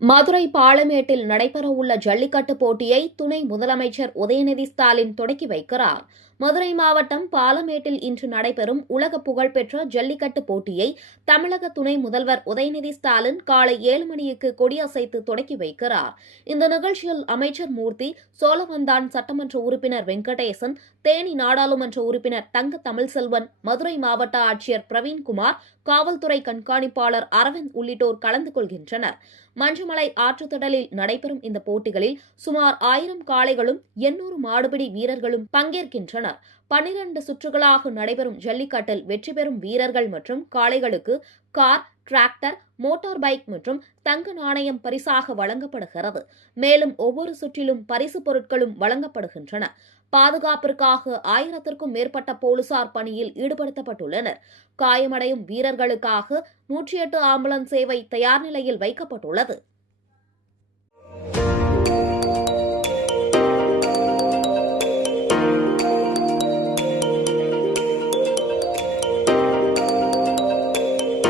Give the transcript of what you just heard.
மதுரை பாலமேட்டில் நடைபெறவுள்ள ஜல்லிக்கட்டு போட்டியை துணை முதலமைச்சர் உதயநிதி ஸ்டாலின் தொடக்கி வைக்கிறார். மதுரை மாவட்டம் பாலமேட்டில் இன்று நடைபெறும் உலக புகழ்பெற்ற ஜல்லிக்கட்டு போட்டியை தமிழக துணை முதல்வர் உதயநிதி ஸ்டாலின் காலை 7 மணிக்கு கொடியசைத்து தொடக்கி வைக்கிறார். இந்த நிகழ்ச்சியில் அமைச்சர் மூர்த்தி, சோழவந்தான் சட்டமன்ற உறுப்பினர் வெங்கடேசன், தேனி நாடாளுமன்ற உறுப்பினர் தங்க தமிழ்செல்வன், மதுரை மாவட்ட ஆட்சியர் பிரவீன்குமார், காவல்துறை கண்காணிப்பாளர் அரவிந்த் உள்ளிட்டோர் கலந்து கொள்கின்றனர். மஞ்சமலை ஆற்றுத்திடலில் நடைபெறும் இந்த போட்டிகளில் சுமார் 1000 காளைகளும் 800 மாடுபிடி வீரர்களும் பங்கேற்கின்றனர். 12 சுற்றுகளாக நடைபெறும் ஜல்லிக்கட்டில் வெற்றி பெறும் வீரர்கள் மற்றும் காளைகளுக்கு கார், டிராக்டர், மோட்டார் பைக் மற்றும் தங்க நாணயம் பரிசாக வழங்கப்படுகிறது. மேலும் ஒவ்வொரு சுற்றிலும் பரிசு பொருட்களும் வழங்கப்படுகின்றன. பாதுகாப்பிற்காக 1000க்கும் மேற்பட்ட போலீசார் பணியில் ஈடுபடுத்தப்பட்டுள்ளனர். காயமடையும் வீரர்களுக்காக 108 ஆம்புலன்ஸ் சேவை தயார் நிலையில் வைக்கப்பட்டுள்ளது.